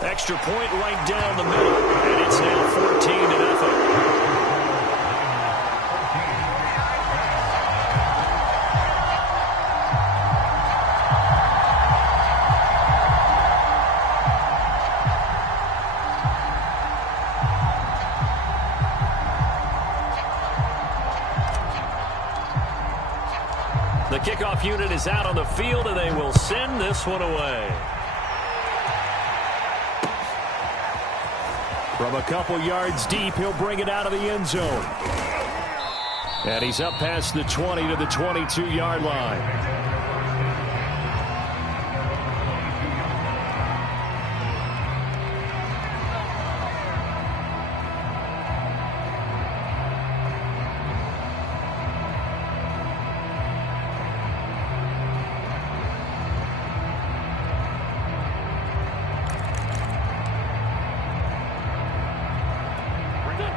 Extra point right down the middle, and it's now 14-0. The kickoff unit is out on the field, and they will send this one away. From a couple yards deep, he'll bring it out of the end zone. And he's up past the 20 to the 22-yard line.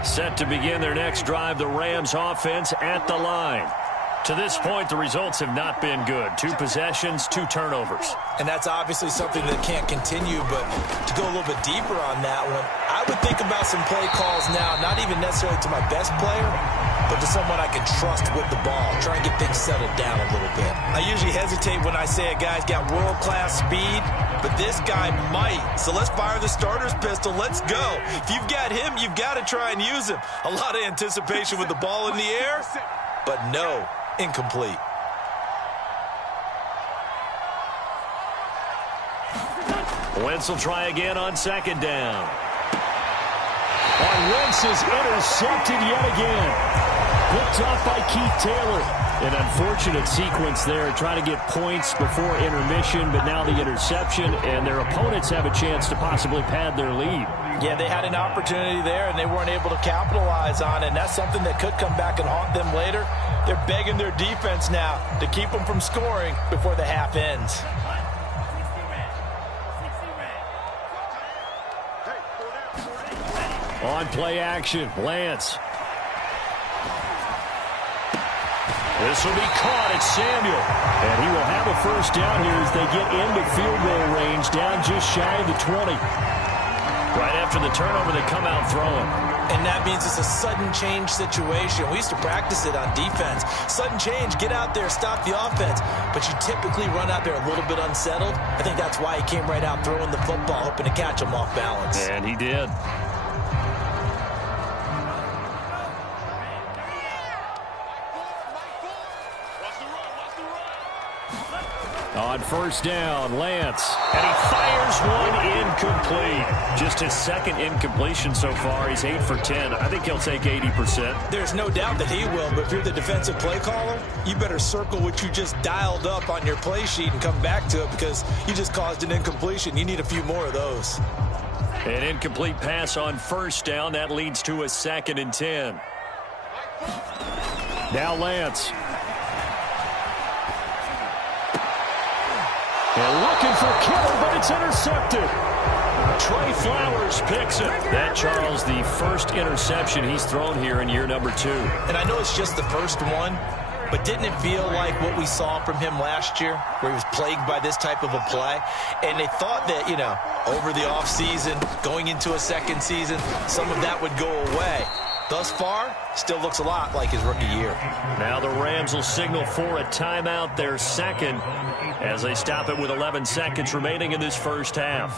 Set to begin their next drive, the Rams offense at the line. To this point, the results have not been good. 2 possessions, 2 turnovers. And that's obviously something that can't continue, but to go a little bit deeper on that one, I would think about some play calls now, not even necessarily to my best player, but to someone I can trust with the ball, try and get things settled down a little bit. I usually hesitate when I say a guy's got world-class speed, but this guy might. So let's fire the starter's pistol. Let's go. If you've got him, you've got to try and use him. A lot of anticipation with the ball in the air, but no, incomplete. Wentz will try again on 2nd down. And Wentz is intercepted yet again. Picked off by Keith Taylor. An unfortunate sequence there, trying to get points before intermission, but now the interception, and their opponents have a chance to possibly pad their lead. Yeah, they had an opportunity there, and they weren't able to capitalize on it, and that's something that could come back and haunt them later. They're begging their defense now to keep them from scoring before the half ends. On play action, Lance. This will be caught. It's Samuel. And he will have a first down here as they get into field goal range, down just shy of the 20. Right after the turnover, they come out throwing. And that means it's a sudden change situation. We used to practice it on defense. Sudden change, get out there, stop the offense. But you typically run out there a little bit unsettled. I think that's why he came right out throwing the football, hoping to catch him off balance. And he did. On first down, Lance. And he fires one incomplete. Just his 2nd incompletion so far. He's 8 for 10. I think he'll take 80%. There's no doubt that he will, but if you're the defensive play caller, you better circle what you just dialed up on your play sheet and come back to it because you just caused an incompletion. You need a few more of those. An incomplete pass on first down. That leads to a 2nd and 10. Now Lance. And looking for Kittle, but it's intercepted. Trey Flowers picks it. That, Charles, the first interception he's thrown here in year number 2. And I know it's just the first one, but didn't it feel like what we saw from him last year, where he was plagued by this type of a play? And they thought that, you know, over the offseason, going into a 2nd season, some of that would go away. Thus far, still looks a lot like his rookie year. Now the Rams will signal for a timeout, their 2nd, as they stop it with 11 seconds remaining in this first half.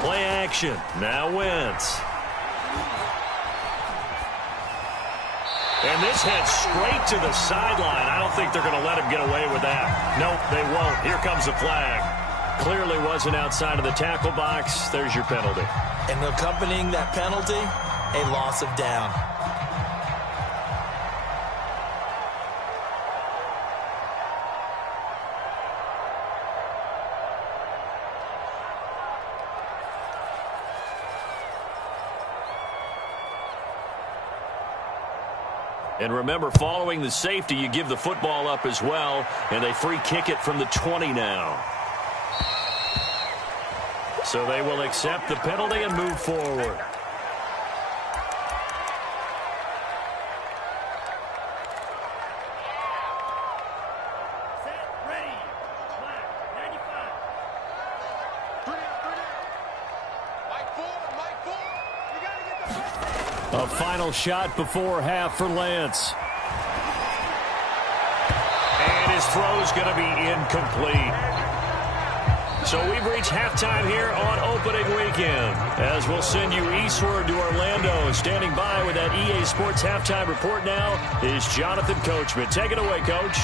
Play action. Now Wentz. And this heads straight to the sideline. I don't think they're going to let him get away with that. Nope, they won't. Here comes the flag. Clearly wasn't outside of the tackle box. There's your penalty. And accompanying that penalty, a loss of down. And remember, following the safety, you give the football up as well, and they free kick it from the 20 now. So they will accept the penalty and move forward. A final shot before half for Lance. And his throw's going to be incomplete. So we've reached halftime here on opening weekend. As we'll send you eastward to Orlando. Standing by with that EA Sports halftime report now is Jonathan Coachman. Take it away, Coach.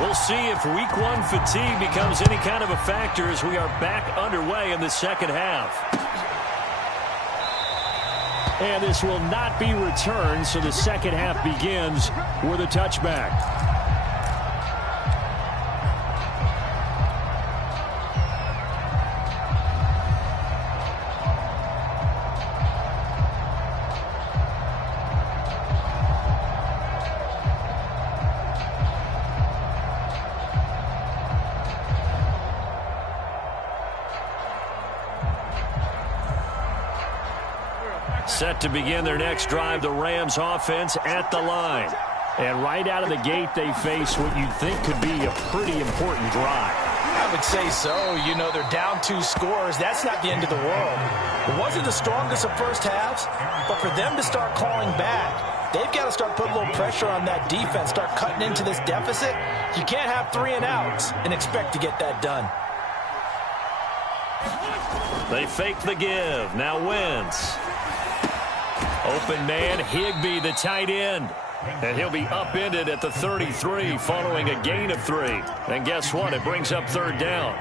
We'll see if week one fatigue becomes any kind of a factor as we are back underway in the second half. And this will not be returned, so the second half begins with a touchback. Set to begin their next drive, the Rams offense at the line. And right out of the gate, they face what you'd think could be a pretty important drive. I would say so. You know, they're down 2 scores. That's not the end of the world. It wasn't the strongest of first halves, but for them to start calling back, they've got to start putting a little pressure on that defense, start cutting into this deficit. You can't have 3 and outs and expect to get that done. They fake the give. Now Wentz. Open man, Higbee, the tight end. And he'll be upended at the 33 following a gain of 3. And guess what? It brings up third down.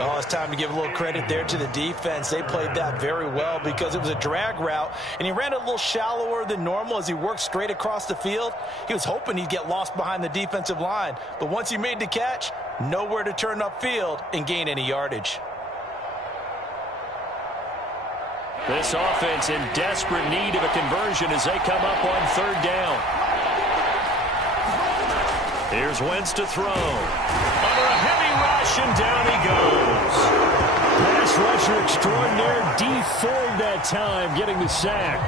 Oh, it's time to give a little credit there to the defense. They played that very well because it was a drag route, and he ran it a little shallower than normal as he worked straight across the field. He was hoping he'd get lost behind the defensive line, but once he made the catch, nowhere to turn upfield and gain any yardage. This offense in desperate need of a conversion as they come up on third down. Here's Wentz to throw. Under a heavy rush, and down he goes. Pass rusher extraordinaire, D Ford that time, getting the sack.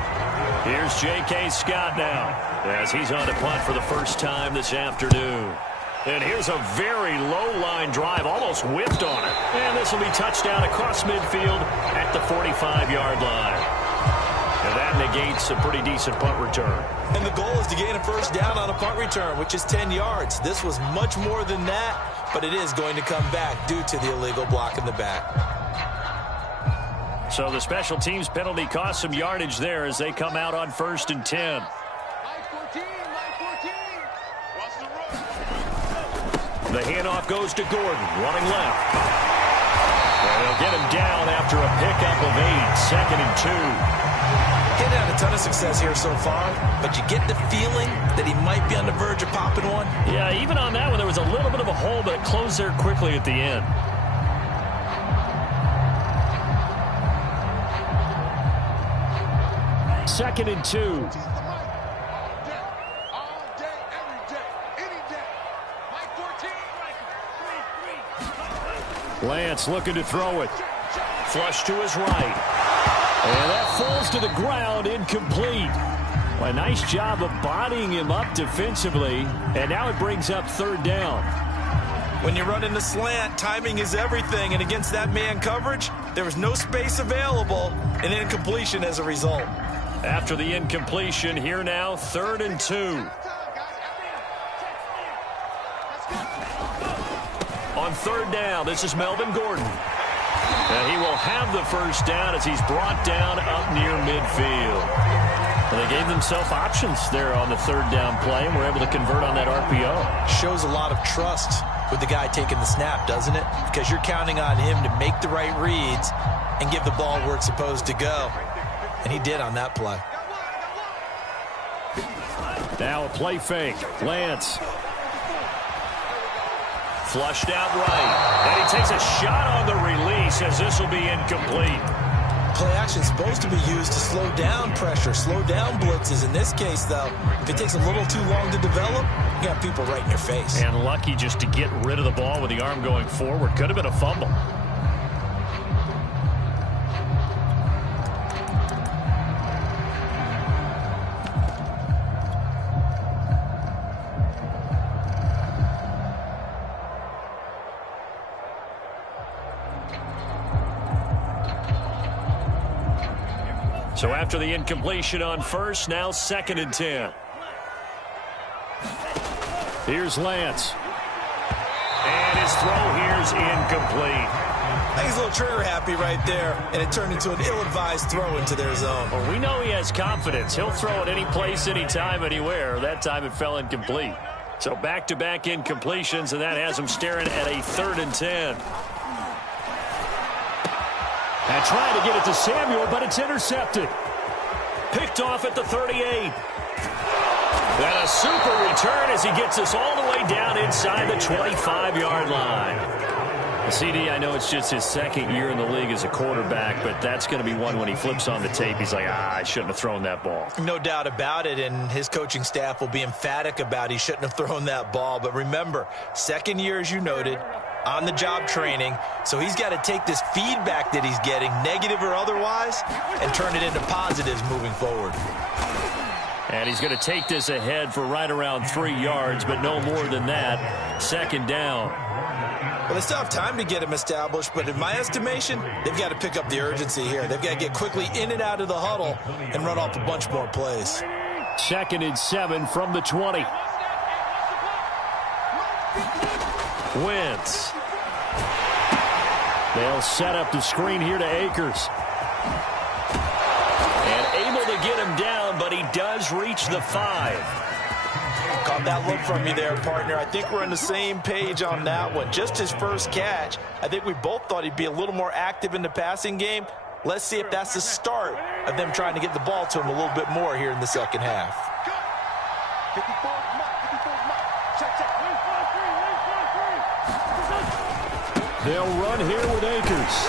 Here's J.K. Scott now, as he's on to punt for the first time this afternoon. And here's a very low-line drive, almost whipped on it. And this will be touchdown across midfield at the 45-yard line. And that negates a pretty decent punt return. And the goal is to gain a first down on a punt return, which is 10 yards. This was much more than that, but it is going to come back due to the illegal block in the back. So the special teams penalty cost some yardage there as they come out on 1st and 10. The handoff goes to Gordon, running left. And they'll get him down after a pickup of 8, 2nd and 2. He's had a ton of success here so far, but you get the feeling that he might be on the verge of popping one. Yeah, even on that one, there was a little bit of a hole, but it closed there quickly at the end. Second and 2. Lance looking to throw it. Flush to his right. And that falls to the ground, incomplete. A nice job of bodying him up defensively. And now it brings up third down. When you run in the slant, timing is everything. And against that man coverage, there was no space available. And incompletion as a result. After the incompletion, here now, 3rd and 2. On third down, this is Melvin Gordon. And he will have the first down as he's brought down up near midfield. And they gave themselves options there on the third down play and were able to convert on that RPO. Shows a lot of trust with the guy taking the snap, doesn't it? Because you're counting on him to make the right reads and give the ball where it's supposed to go. And he did on that play. Now a play fake. Lance Flushed out right. And he takes a shot on the release as this will be incomplete. Play action is supposed to be used to slow down pressure, slow down blitzes. In this case, though, if it takes a little too long to develop, you got people right in your face. And lucky just to get rid of the ball with the arm going forward. Could have been a fumble. So after the incompletion on first, now 2nd and 10. Here's Lance. And his throw here's incomplete. I think he's a little trigger happy right there, and it turned into an ill-advised throw into their zone. Well, we know he has confidence. He'll throw it any place, anytime, anywhere. That time it fell incomplete. So back-to-back incompletions, and that has him staring at a 3rd and 10. And trying to get it to Samuel, but it's intercepted. Picked off at the 38. And a super return as he gets us all the way down inside the 25-yard line. CD, I know it's just his 2nd year in the league as a quarterback, but that's going to be one when he flips on the tape. He's like, I shouldn't have thrown that ball. No doubt about it, and his coaching staff will be emphatic about he shouldn't have thrown that ball. But remember, 2nd year, as you noted, on-the-job training, so he's got to take this feedback that he's getting, negative or otherwise, and turn it into positives moving forward. And he's going to take this ahead for right around 3 yards, but no more than that. 2nd down. Well, they still have time to get him established, but in my estimation, they've got to pick up the urgency here. They've got to get quickly in and out of the huddle and run off a bunch more plays. 2nd and 7 from the 20. Wentz. They'll set up the screen here to Akers. And able to get him down, but he does reach the 5. Caught that look from you there, partner. I think we're on the same page on that one. Just his first catch. I think we both thought he'd be a little more active in the passing game. Let's see if that's the start of them trying to get the ball to him a little bit more here in the 2nd half. They'll run here with Akers.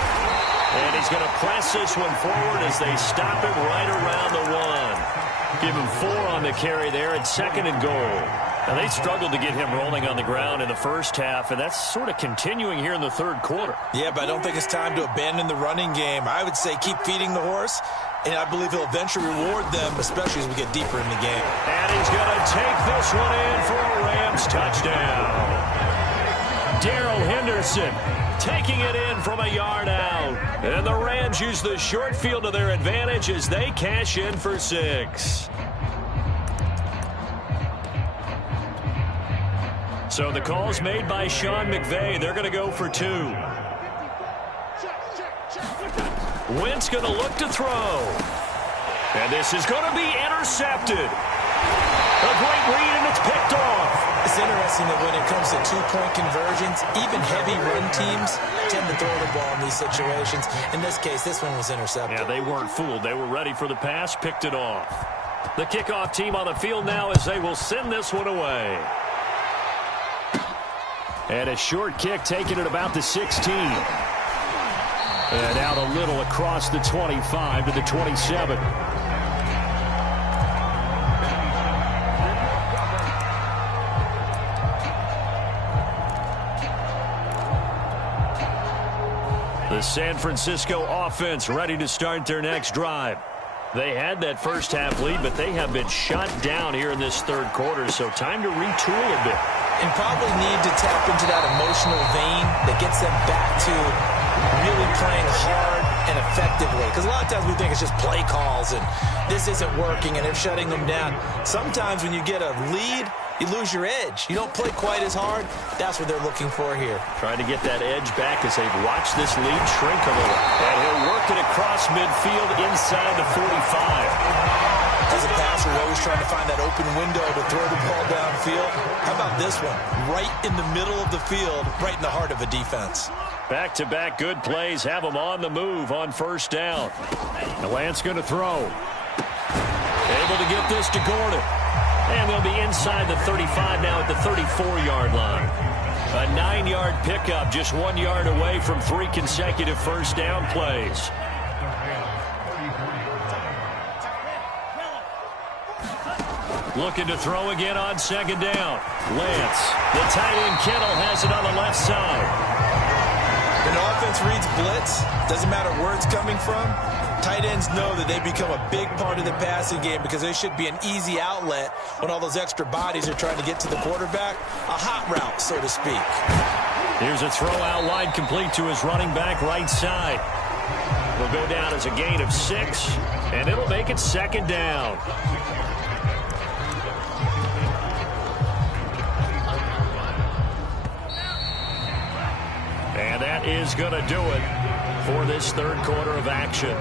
And he's going to press this one forward as they stop it right around the 1. Give him 4 on the carry there at 2nd and goal. Now, they struggled to get him rolling on the ground in the first half, and that's sort of continuing here in the 3rd quarter. Yeah, but I don't think it's time to abandon the running game. I would say keep feeding the horse, and I believe he'll eventually reward them, especially as we get deeper in the game. And he's going to take this one in for a Rams touchdown. Darrell Henderson taking it in from a yard out. And the Rams use the short field to their advantage as they cash in for 6. So the call's made by Sean McVay. They're going to go for 2. Wentz going to look to throw. And this is going to be intercepted. A great read, and it's picked off. It's interesting that when it comes to 2-point conversions, even heavy run teams tend to throw the ball in these situations. In this case, this one was intercepted. Yeah, they weren't fooled. They were ready for the pass, picked it off. The kickoff team on the field now as they will send this one away. And a short kick taken at about the 16. And out a little across the 25 to the 27. The San Francisco offense ready to start their next drive. They had that first half lead, but they have been shut down here in this 3rd quarter, so time to retool a bit. And probably need to tap into that emotional vein that gets them back to really playing hard and effectively. Because a lot of times we think it's just play calls and this isn't working and they're shutting them down. Sometimes when you get a lead, you lose your edge. You don't play quite as hard. That's what they're looking for here. Trying to get that edge back as they've watched this lead shrink a little. And he'll work it across midfield inside the 45. As a passer, you're always trying to find that open window to throw the ball downfield. How about this one? Right in the middle of the field, right in the heart of a defense. Back-to-back good plays have them on the move on 1st down. And Lance going to throw. Able to get this to Gordon. And they'll be inside the 35 now at the 34-yard line. A 9-yard pickup, just 1 yard away from 3 consecutive first down plays. Looking to throw again on second down. Lance, the tight end Kittle has it on the left side. When the offense reads blitz, doesn't matter where it's coming from, tight ends know that they become a big part of the passing game because they should be an easy outlet when all those extra bodies are trying to get to the quarterback. A hot route, so to speak. Here's a throw out wide, complete to his running back right side. Will go down as a gain of 6, and it'll make it second down. And that is going to do it for this third quarter of action.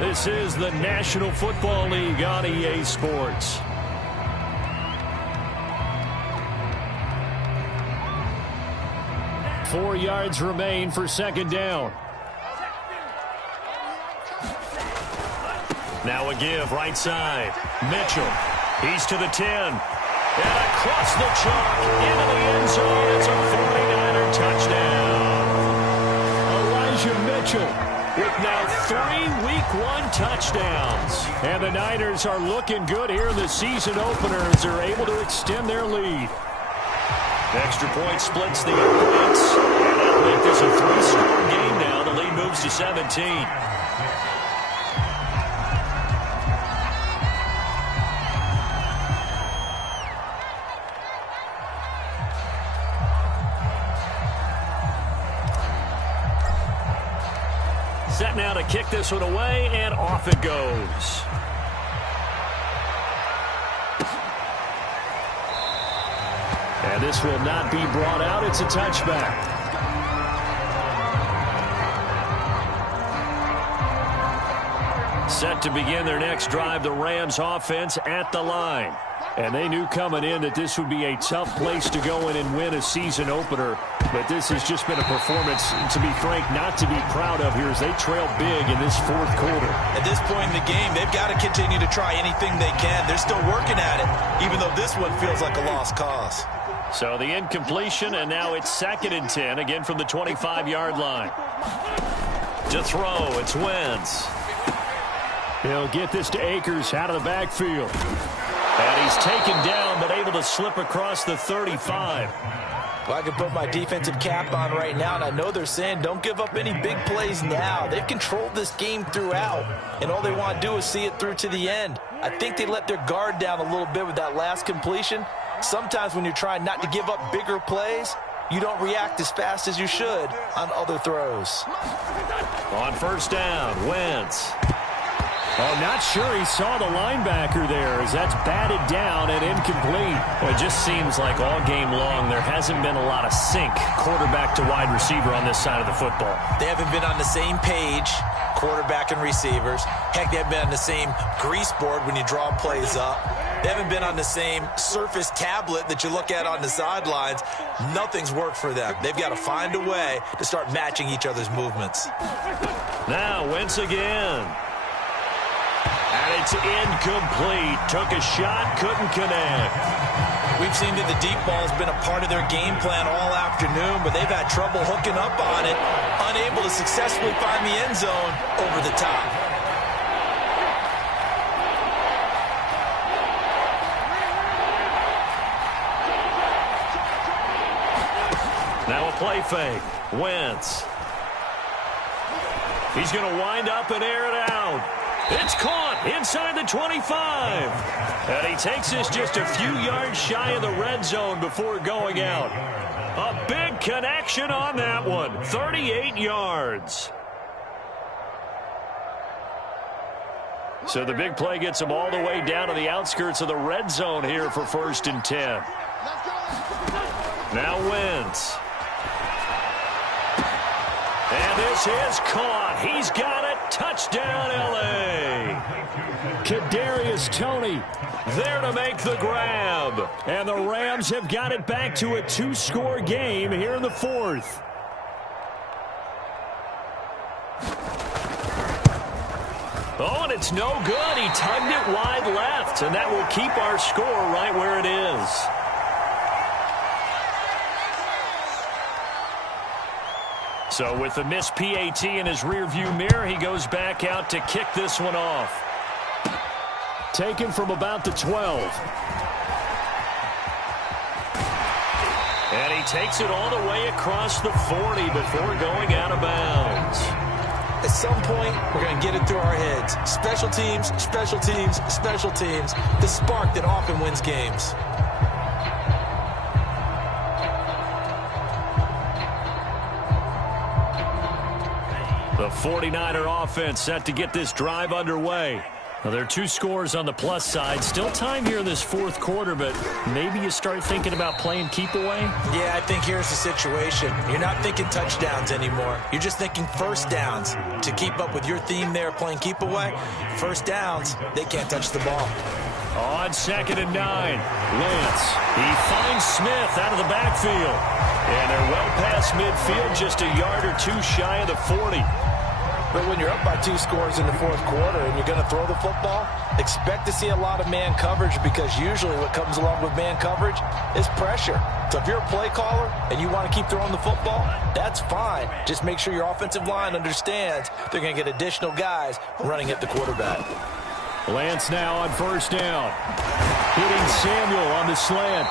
This is the National Football League on EA Sports. Four yards remain for second down. Now a give right side. Mitchell. He's to the 10. And across the chalk into the end zone. It's a 49er touchdown. Mitchell with now 3 Week 1 touchdowns. And the Niners are looking good here in the season opener as they're able to extend their lead. Extra point splits the opponents. And that'll make this a 3-score game now. The lead moves to 17. Set now to kick this one away, and off it goes. And this will not be brought out. It's a touchback. Set to begin their next drive, the Rams offense at the line. And they knew coming in that this would be a tough place to go in and win a season opener. But this has just been a performance, to be frank, not to be proud of here as they trail big in this fourth quarter. At this point in the game, they've got to continue to try anything they can. They're still working at it, even though this one feels like a lost cause. So the incompletion, and now it's 2nd and 10, again from the 25-yard line. To throw, it's Wentz. He'll get this to Akers out of the backfield. And he's taken down, but able to slip across the 35. Well, I can put my defensive cap on right now, and I know they're saying don't give up any big plays now. They've controlled this game throughout, and all they want to do is see it through to the end. I think they let their guard down a little bit with that last completion. Sometimes when you're trying not to give up bigger plays, you don't react as fast as you should on other throws. On first down, Wentz. Oh, not sure he saw the linebacker there as that's batted down and incomplete. Well, it just seems like all game long there hasn't been a lot of sync quarterback to wide receiver on this side of the football. They haven't been on the same page, quarterback and receivers. Heck, they haven't been on the same grease board when you draw plays up. They haven't been on the same surface tablet that you look at on the sidelines. Nothing's worked for them. They've got to find a way to start matching each other's movements. Now, Wentz again. And it's incomplete. Took a shot, couldn't connect. We've seen that the deep ball's been a part of their game plan all afternoon, but they've had trouble hooking up on it, unable to successfully find the end zone over the top. Now a play fake. Wentz. He's going to wind up and air it out. It's caught inside the 25. And he takes this just a few yards shy of the red zone before going out. A big connection on that one. 38 yards. So the big play gets him all the way down to the outskirts of the red zone here for 1st and 10. Now Wentz. And this is caught. He's got it. Touchdown, L.A. Kadarius Toney there to make the grab. And the Rams have got it back to a 2-score game here in the 4th. Oh, and it's no good. He tugged it wide left, and that will keep our score right where it is. So with the missed PAT in his rearview mirror, he goes back out to kick this one off. Taken from about the 12. And he takes it all the way across the 40 before going out of bounds. At some point, we're going to get it through our heads. Special teams, special teams, special teams. The spark that often wins games. The 49er offense set to get this drive underway. Now, there are 2 scores on the plus side. Still time here in this fourth quarter, but maybe you start thinking about playing keep away? Yeah, I think here's the situation. You're not thinking touchdowns anymore. You're just thinking first downs. To keep up with your theme there, playing keep away, first downs, they can't touch the ball. On 2nd and 9, Lance. He finds Smith out of the backfield. And they're well past midfield, just a yard or 2 shy of the 40. But when you're up by 2 scores in the fourth quarter and you're going to throw the football, expect to see a lot of man coverage, because usually what comes along with man coverage is pressure. So if you're a play caller and you want to keep throwing the football, that's fine. Just make sure your offensive line understands they're going to get additional guys running at the quarterback. Lance now on first down. Hitting Samuel on the slant.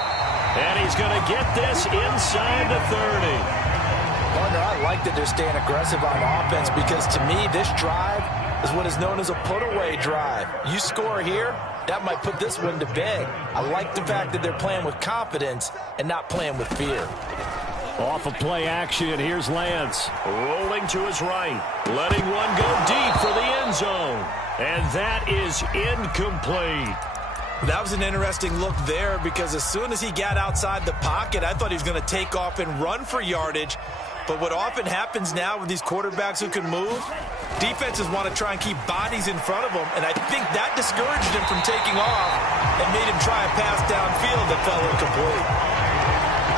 And he's going to get this inside the 30. Partner, I like that they're staying aggressive on offense, because to me, this drive is what is known as a put-away drive. You score here, that might put this one to bed. I like the fact that they're playing with confidence and not playing with fear. Off of play action, here's Lance. Rolling to his right. Letting one go deep for the end zone. And that is incomplete. That was an interesting look there, because as soon as he got outside the pocket, I thought he was going to take off and run for yardage. But what often happens now with these quarterbacks who can move, defenses want to try and keep bodies in front of them, and I think that discouraged him from taking off and made him try a pass downfield that fell incomplete.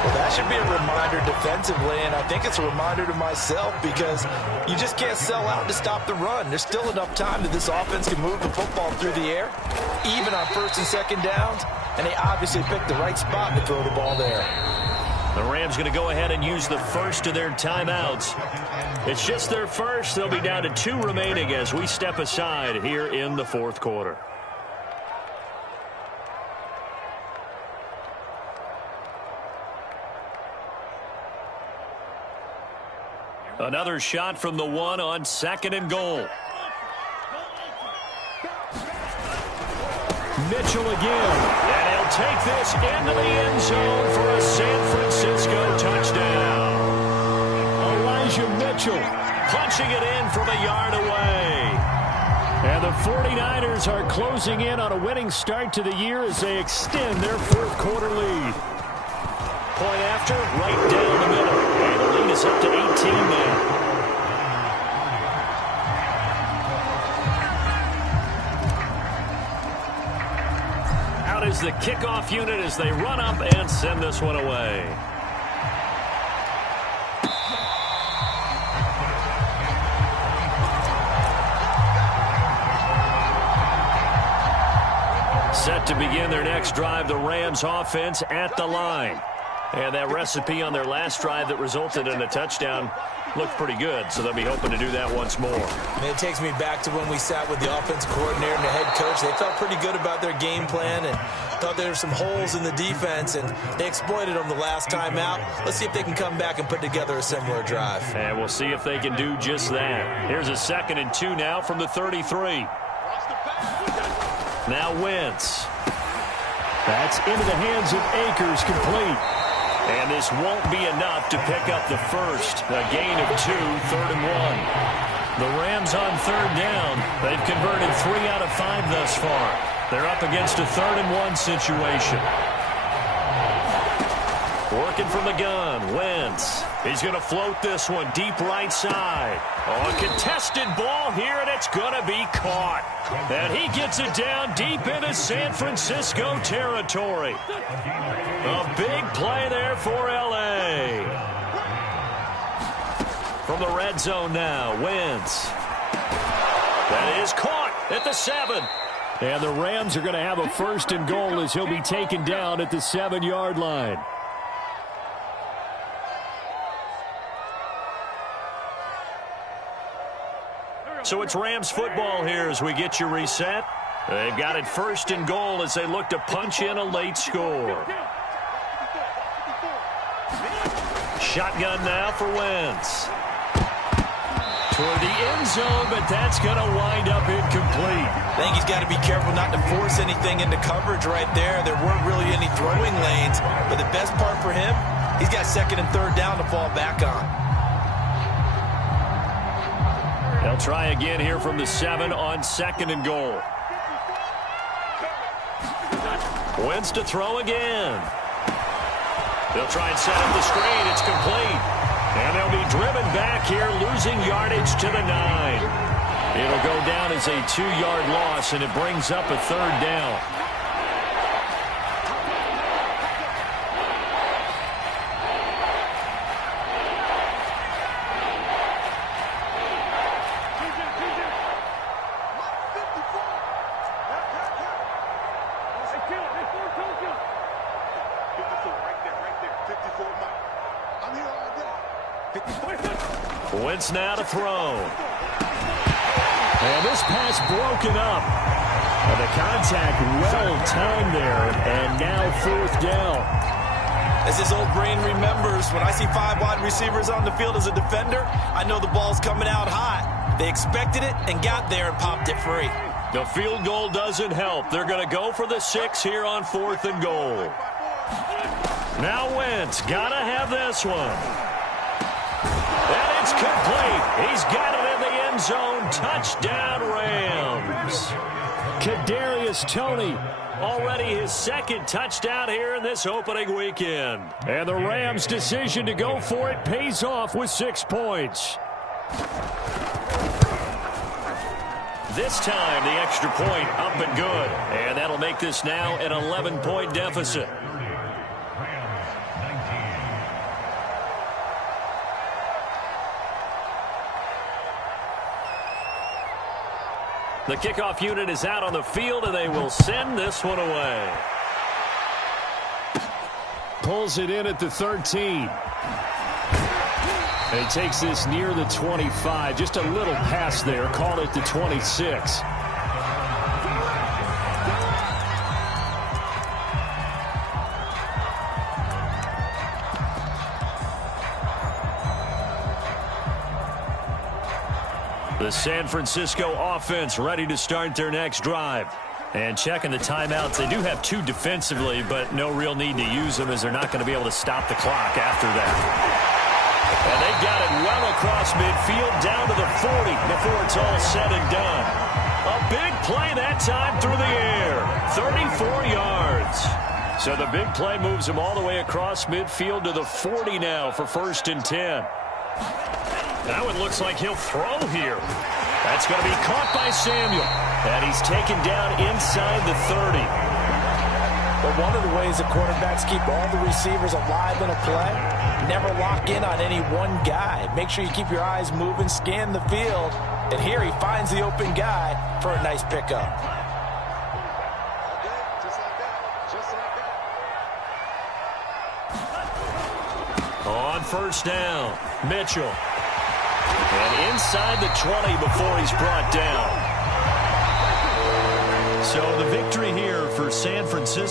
Well, that should be a reminder defensively, and I think it's a reminder to myself, because you just can't sell out to stop the run. There's still enough time that this offense can move the football through the air, even on first and second downs, and they obviously picked the right spot to throw the ball there. The Rams going to go ahead and use the first of their timeouts. It's just their first. They'll be down to 2 remaining as we step aside here in the fourth quarter. Another shot from the 1 on 2nd and goal. Mitchell again. And he'll take this into the end zone for a San Francisco touchdown. Elijah Mitchell punching it in from a yard away. And the 49ers are closing in on a winning start to the year as they extend their fourth quarter lead. Point after, right down the middle. And the lead is up to 18 now. Is the kickoff unit as they run up and send this one away. Set to begin their next drive, the Rams offense at the line. And that recipe on their last drive that resulted in a touchdown looked pretty good, so they'll be hoping to do that once more. And it takes me back to when we sat with the offensive coordinator and the head coach. They felt pretty good about their game plan and thought there were some holes in the defense, and they exploited them the last time out. Let's see if they can come back and put together a similar drive. And we'll see if they can do just that. Here's a 2nd and 2 now from the 33. Now Wentz. That's into the hands of Akers, complete. And this won't be enough to pick up the first. A gain of 2, 3rd and 1. The Rams on 3rd down. They've converted 3 out of 5 thus far. They're up against a 3rd and 1 situation. Working from the gun, Wentz. He's going to float this one deep right side. Oh, a contested ball here, and it's going to be caught. And he gets it down deep into San Francisco territory. A big play there for L.A. From the red zone now, Wentz. That is caught at the 7. And the Rams are going to have a 1st and goal as he'll be taken down at the 7-yard line. So it's Rams football here as we get you reset. They've got it 1st and goal as they look to punch in a late score. Shotgun now for Wentz. Toward the end zone, but that's going to wind up incomplete. I think he's got to be careful not to force anything into coverage right there. There weren't really any throwing lanes, but the best part for him, he's got 2nd and 3rd down to fall back on. They'll try again here from the 7 on 2nd and goal. Wentz to throw again. They'll try and set up the screen. It's complete. And they'll be driven back here, losing yardage to the 9. It'll go down as a 2-yard loss, and it brings up a 3rd down. Wentz now to throw. And this pass broken up. And the contact well timed there. And now 4th down. As his old brain remembers, when I see 5 wide receivers on the field as a defender, I know the ball's coming out hot. They expected it and got there and popped it free. The field goal doesn't help. They're going to go for the 6 here on 4th and goal. Now Wentz got to have this one. And it's complete. He's got it in the end zone. Touchdown, Rams. Kadarius Toney, already his 2nd touchdown here in this opening weekend. And the Rams' decision to go for it pays off with 6 points. This time, the extra point up and good. And that'll make this now an 11-point deficit. The kickoff unit is out on the field, and they will send this one away. Pulls it in at the 13. And he takes this near the 25. Just a little pass there. Call it the 26. The San Francisco offense ready to start their next drive. And checking the timeouts, they do have 2 defensively, but no real need to use them as they're not going to be able to stop the clock after that. And they've got it well across midfield down to the 40 before it's all said and done. A big play that time through the air. 34 yards. So the big play moves them all the way across midfield to the 40 now for 1st and 10. Now it looks like he'll throw here. That's going to be caught by Samuel. And he's taken down inside the 30. But one of the ways the quarterbacks keep all the receivers alive in a play, never lock in on any one guy. Make sure you keep your eyes moving, scan the field. And here he finds the open guy for a nice pickup. On 1st down, Mitchell. And inside the 20 before he's brought down. So the victory here for San Francisco.